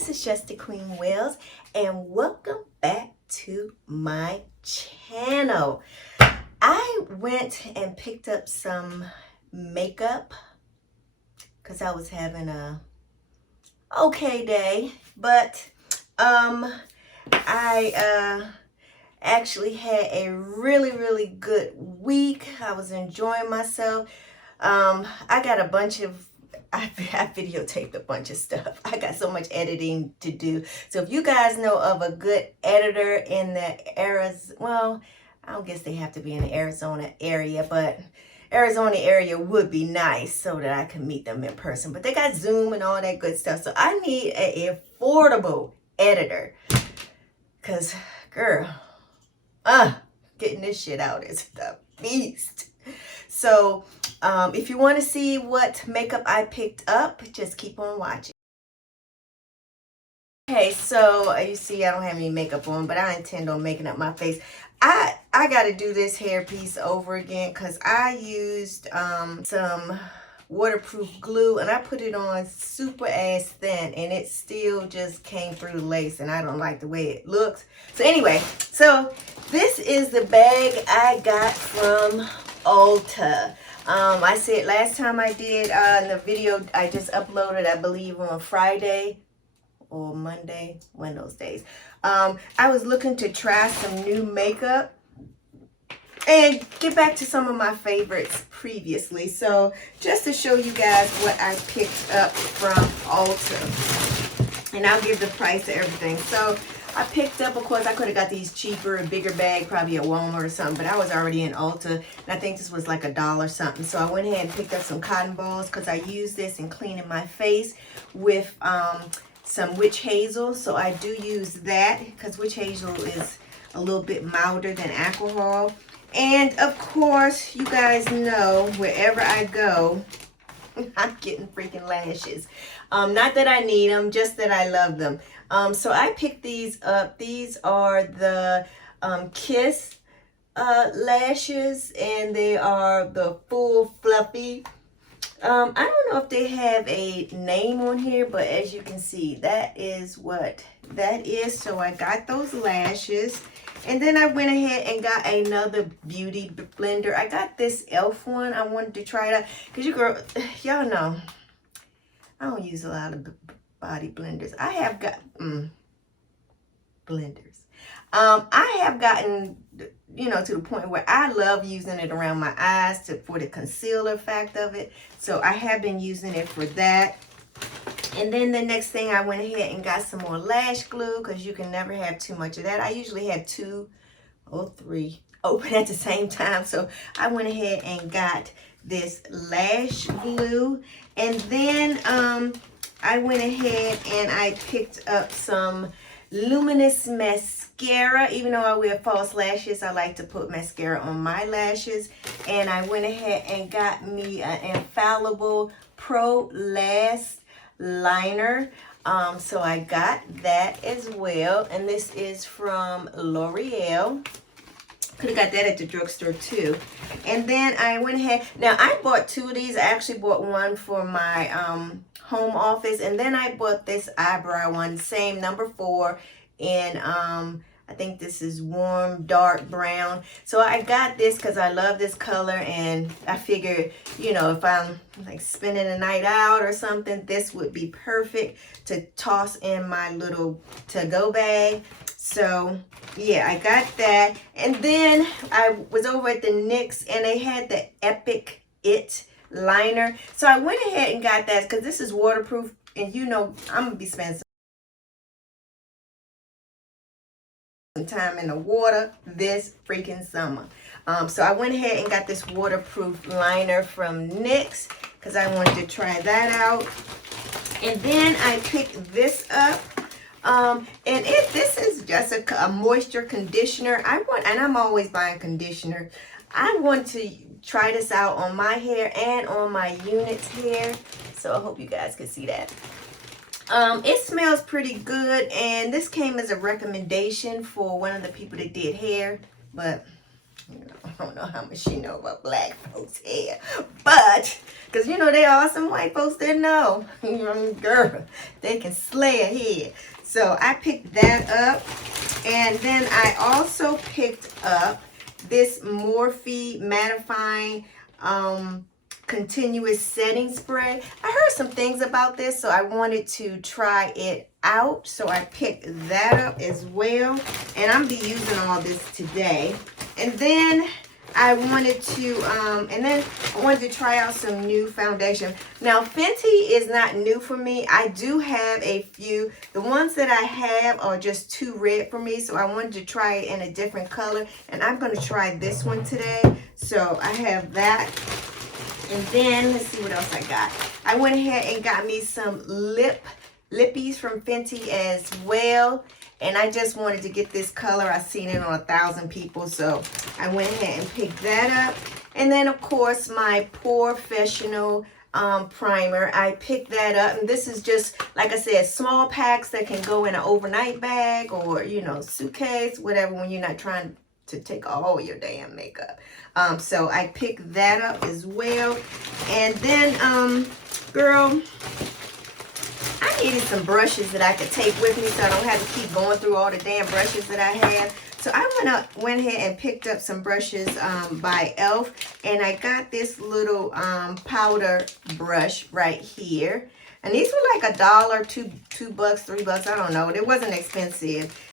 this is just the Queen Wells, and welcome back to my channel. I went and picked up some makeup because I was having a okay day, but I actually had a really good week. I was enjoying myself. I got a bunch of I videotaped a bunch of stuff. I got so much editing to do. So if you guys know of a good editor in the Arizona, well, I don't guess they have to be in the Arizona area, but Arizona area would be nice so that I can meet them in person. But they got Zoom and all that good stuff. So I need an affordable editor. Because, girl, getting this shit out is the beast. So if you want to see what makeup I picked up, just keep on watching. Okay, so you see I don't have any makeup on, but I intend on making up my face. I got to do this hair piece over again because I used some waterproof glue and I put it on super ass thin and it still just came through the lace and I don't like the way it looks. So anyway, so this is the bag I got from ULTA. I said last time I did the video I just uploaded, I believe on Friday or Monday, one of those days. I was looking to try some new makeup and get back to some of my favorites previously. So just to show you guys what I picked up from ULTA, and I'll give the price of everything. So I picked up, of course, I could have got these cheaper, a bigger bag, probably at Walmart or something, but I was already in ULTA, and I think this was like $1 something. So I went ahead and picked up some cotton balls because I use this in cleaning my face with some witch hazel. So I do use that because witch hazel is a little bit milder than alcohol. And of course, you guys know wherever I go, I'm getting freaking lashes. Not that I need them, just that I love them. So I picked these up. These are the Kiss lashes, and they are the full fluffy. I don't know if they have a name on here, but as you can see, that is what that is. So I got those lashes. And then I went ahead and got another beauty blender. I got this e.l.f. one. I wanted to try it out. Because y'all know, I don't use a lot of body blenders. I have got blenders. I have gotten, to the point where I love using it around my eyes for the concealer fact of it. So I have been using it for that. And then the next thing, I went ahead and got some more lash glue because you can never have too much of that. I usually have 2 or 3 open at the same time. So I went ahead and got this lash glue. And then I went ahead and I picked up some luminous mascara. Even though I wear false lashes, I like to put mascara on my lashes. And I went ahead and got me an Infallible Pro Lash liner. So I got that as well, and this is from L'Oreal. Could have got that at the drugstore too. And then I went ahead, now I bought 2 of these. I actually bought one for my home office, and then I bought this eyebrow one, same number 4 in I think this is warm dark brown. So I got this because I love this color, and I figured, if I'm like spending a night out or something, this would be perfect to toss in my little to-go bag. So yeah, I got that. And then I was over at the NYX, and they had the Epic It liner. So I went ahead and got that because this is waterproof, and I'm gonna be spending some time in the water this freaking summer. So I went ahead and got this waterproof liner from NYX because I wanted to try that out. And then I picked this up. And this is just a moisture conditioner. And I'm always buying conditioner. I want to try this out on my hair and on my unit's hair. So I hope you guys can see that. It smells pretty good, and this came as a recommendation for one of the people that did hair, but You know, I don't know how much she know about black folks' hair, but because you know there are some white folks that know. Girl, they can slay a head. So I picked that up, and then I also picked up this Morphe mattifying continuous setting spray. I heard some things about this, so I wanted to try it out. So I picked that up as well, and I'm be using all this today. And then I wanted to try out some new foundation. Now Fenty is not new for me. I do have a few. The ones that I have are just too red for me, so I wanted to try it in a different color, and I'm going to try this one today. So I have that. And then let's see what else I got. I went ahead and got me some lippies from Fenty as well. And I just wanted to get this color. I've seen it on 1,000 people, so I went ahead and picked that up. And then of course my Professional primer. I picked that up, and this is just, like I said, small packs that can go in an overnight bag or, you know, suitcase, whatever, when you're not trying to take all your damn makeup. So I picked that up as well. And then, girl, I needed some brushes that I could take with me so I don't have to keep going through all the damn brushes that I have. So I went ahead and picked up some brushes by e.l.f. And I got this little powder brush right here. And these were like $1, $2, $3, I don't know. It wasn't expensive.